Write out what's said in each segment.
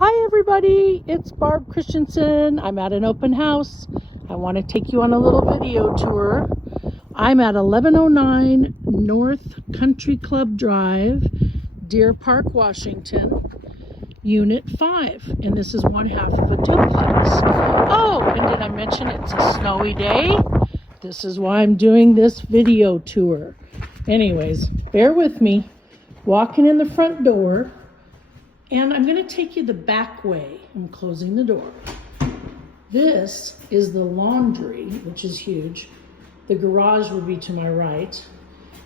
Hi everybody, it's Barb Christensen. I'm at an open house. I want to take you on a little video tour. I'm at 1109 North Country Club Drive, Deer Park, Washington, Unit 5. And this is one half of a duplex. Oh, and did I mention it's a snowy day? This is why I'm doing this video tour. Anyways, bear with me. Walking in the front door. And I'm going to take you the back way. I'm closing the door. This is the laundry, which is huge. The garage would be to my right,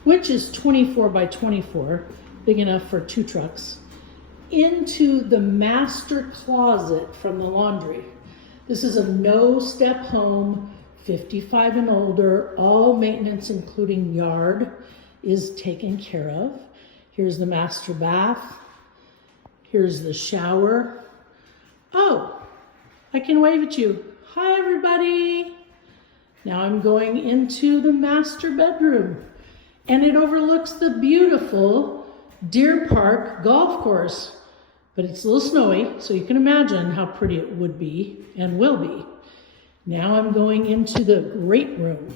which is 24 by 24, big enough for 2 trucks, into the master closet from the laundry. This is a no-step home, 55 and older. All maintenance, including yard, is taken care of. Here's the master bath. Here's the shower. Oh, I can wave at you. Hi, everybody. Now I'm going into the master bedroom, and it overlooks the beautiful Deer Park golf course. But it's a little snowy, so you can imagine how pretty it would be and will be. Now I'm going into the great room.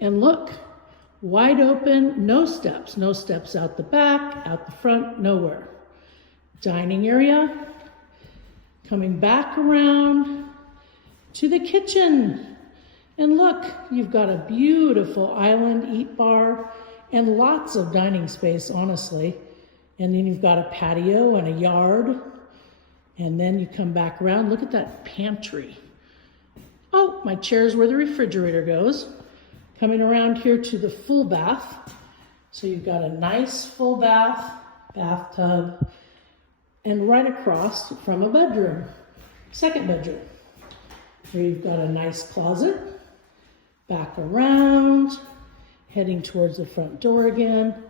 And look, wide open, no steps out the back, out the front, nowhere. Dining area, coming back around to the kitchen. And look, you've got a beautiful island eat bar and lots of dining space, honestly. And then you've got a patio and a yard. And then you come back around, look at that pantry. Oh, my chair's where the refrigerator goes. Coming around here to the full bath. So you've got a nice full bath, bathtub, and right across from a bedroom, second bedroom. Here you've got a nice closet, back around, heading towards the front door again.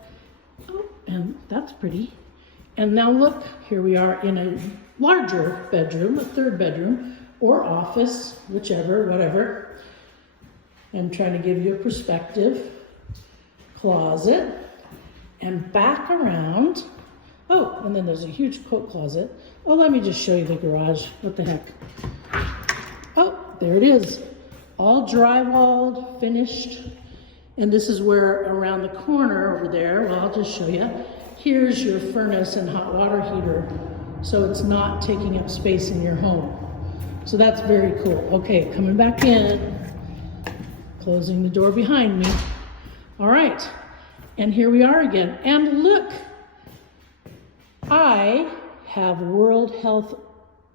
Oh, and that's pretty. And now look, here we are in a larger bedroom, a third bedroom, or office, whichever, whatever. I'm trying to give you a perspective. Closet, and back around. Oh, and then there's a huge coat closet. Oh, let me just show you the garage. What the heck? Oh, there it is. All drywalled, finished. And this is where around the corner over there, well, I'll just show you. Here's your furnace and hot water heater. So it's not taking up space in your home. So that's very cool. Okay, coming back in. Closing the door behind me. All right, and here we are again. And look, I have World Health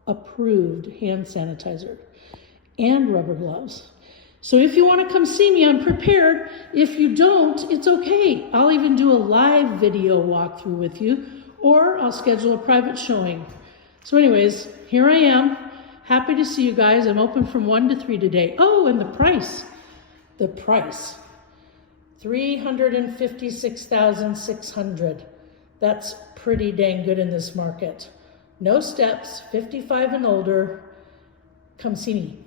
approved hand sanitizer and rubber gloves. So if you want to come see me, I'm prepared. If you don't, it's okay. I'll even do a live video walkthrough with you, or I'll schedule a private showing. So anyways, here I am. Happy to see you guys. I'm open from 1 to 3 today. Oh, and the price. The price. $356,600. That's pretty dang good in this market. No steps, 55 and older. Come see me.